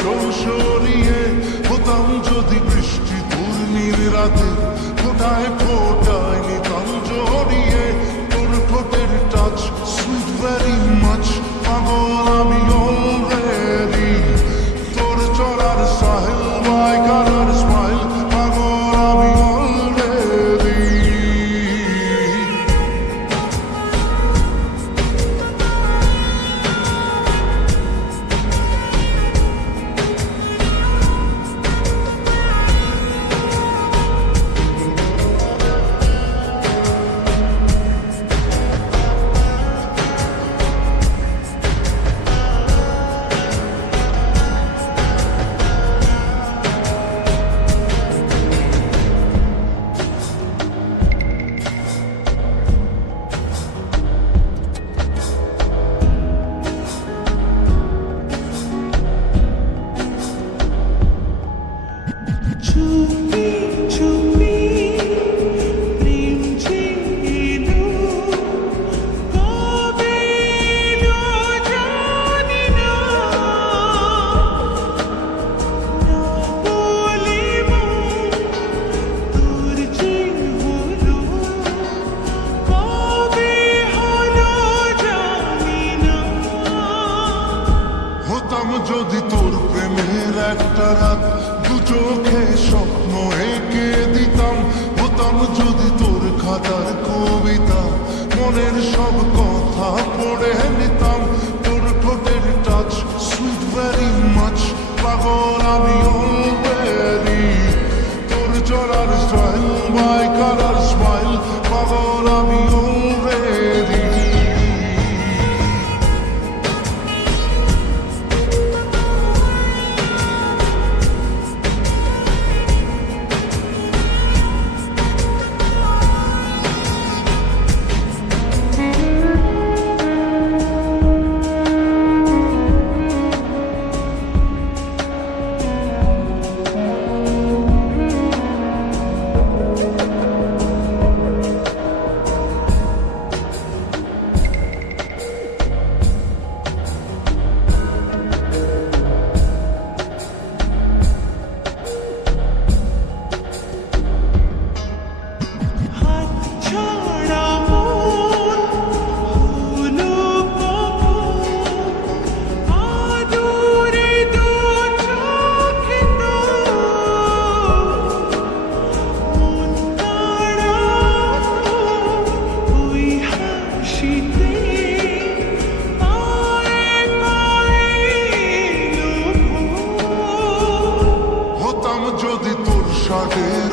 তোকে সরিয়ে হতাম যদি বৃষ্টি পূর্ণির রাতে, ফোটায় ফোটায় নিতাম জড়িয়ে, তোর ঠোঁটের টাচ সুইট ভেরি মাছ পাগল আমি অলরেডি তোর চড়ার সাহেল বাই যদি তোর প্রেমের একটা রাত চোখে স্বপ্ন এঁকে দিতাম। হতাম যদি তোর খাতার কবিতা। মনের সব কথা পড়ে নিতাম। try to